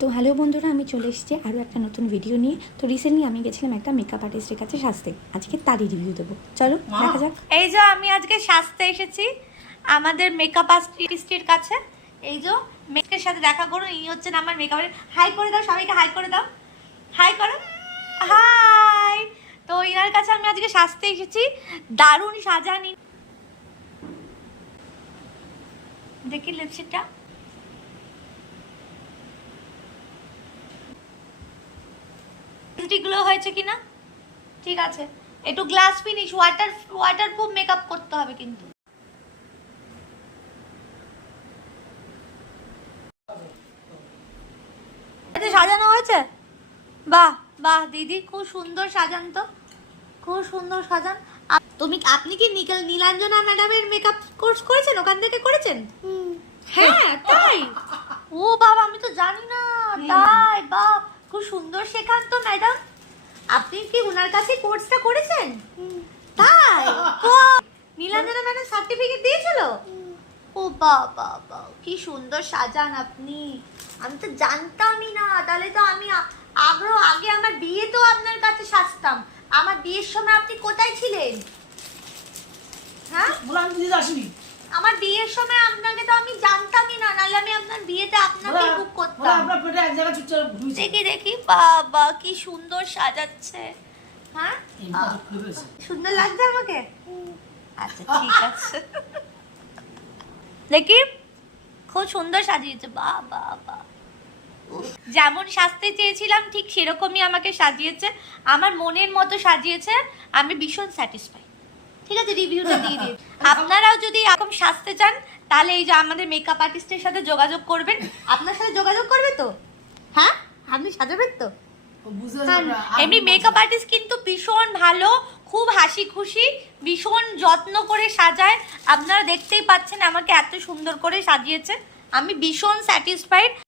তো হ্যালো বন্ধুরা, আমি চলে এসেছি আরও একটা নতুন ভিডিও নিয়ে। তো রিসেন্টলি আমি গেছিলাম একটা মেকআপ আর্টিস্টের কাছে সাজতে। আজকে তারই রিভিউ দেবো, চলো দেখা যাক। এই যে আমি আজকে সাজতে এসেছি আমাদের মেকআপ আর্টিস্টের কাছে। এই যে মেকআপের সাথে দেখা করুন, ইনি হচ্ছেন আমার মেকআপ। হাই করে দাও সবাইকে, হাই করে দাও, হাই করো, হাই। তো ইনার কাছে আমি আজকে সাজতে এসেছি। দারুণ সাজানি, দেখি লিপস্টিকটা। গুলো হয়েছে কিনা, ঠিক আছে। একটু গ্লাস ফিনিশ ওয়াটারপ্রুফ মেকআপ করতে হবে কিন্তু। সাজানো হয়েছে, বাহ বাহ দিদি, খুব সুন্দর সাজান, তো খুব সুন্দর সাজান। আপনি কি নীলাঞ্জনা ম্যাডামের মেকআপ কোর্স করেছেন? ওখান থেকে করেছেন? হ্যাঁ তাই? ও বাবা, আমি তো জানি না। তাই? বাহ, খুব সুন্দর শেখান তো ম্যাডাম। আপনি কি ওনার কাছে কোর্সটা করেছেন? তাই? নীলাঞ্জনা ম্যাডাম সার্টিফিকেট দিয়েছিল? ও বাবা বাবা, কি সুন্দর সাজান আপনি। আমি তো জানতামই না। তাহলে তো আমি আগে আমার বিয়ে তো আপনার কাছে সাজতাম। আমার বিয়ের সময় আপনি কোথায় ছিলেন? হ্যাঁ, আমার বিয়ের সময় আপনাকে তো আমি জানতামই না, নাহলে আমি আপনার বিয়েতে আপনাকে বুক করতাম। দেখি দেখি, বাবা কি সুন্দর সাজাচ্ছে। হ্যাঁ, সুন্দর লাগছে আমাকে? আচ্ছা ঠিক আছে। দেখি, খুব সুন্দর সাজিয়েছে। বাহ বাহ বাহ, যেমন সাজতে চেয়েছিলাম ঠিক সেরকমই আমাকে সাজিয়েছে, আমার মনের মতো সাজিয়েছে। আমি ভীষণ স্যাটিসফাই। ঠিক আছে, রিভিউটা দিয়ে দিই। আপনারাও যদি এরকম সাজতে চান তাহলে এই যে আমাদের মেকআপ আর্টিস্টের সাথে যোগাযোগ করবেন। আপনার সাথে যোগাযোগ করবে তো? হ্যাঁ, আপনি সাজাবেন তো? এমনি মেকআপ আর্টিস্ট কিন্তু ভীষণ ভালো, খুব হাসি খুশি, ভীষণ যত্ন করে সাজায়। আপনারা দেখতেই পাচ্ছেন আমাকে এত সুন্দর করে সাজিয়েছে। আমি ভীষণ স্যাটিসফাইড।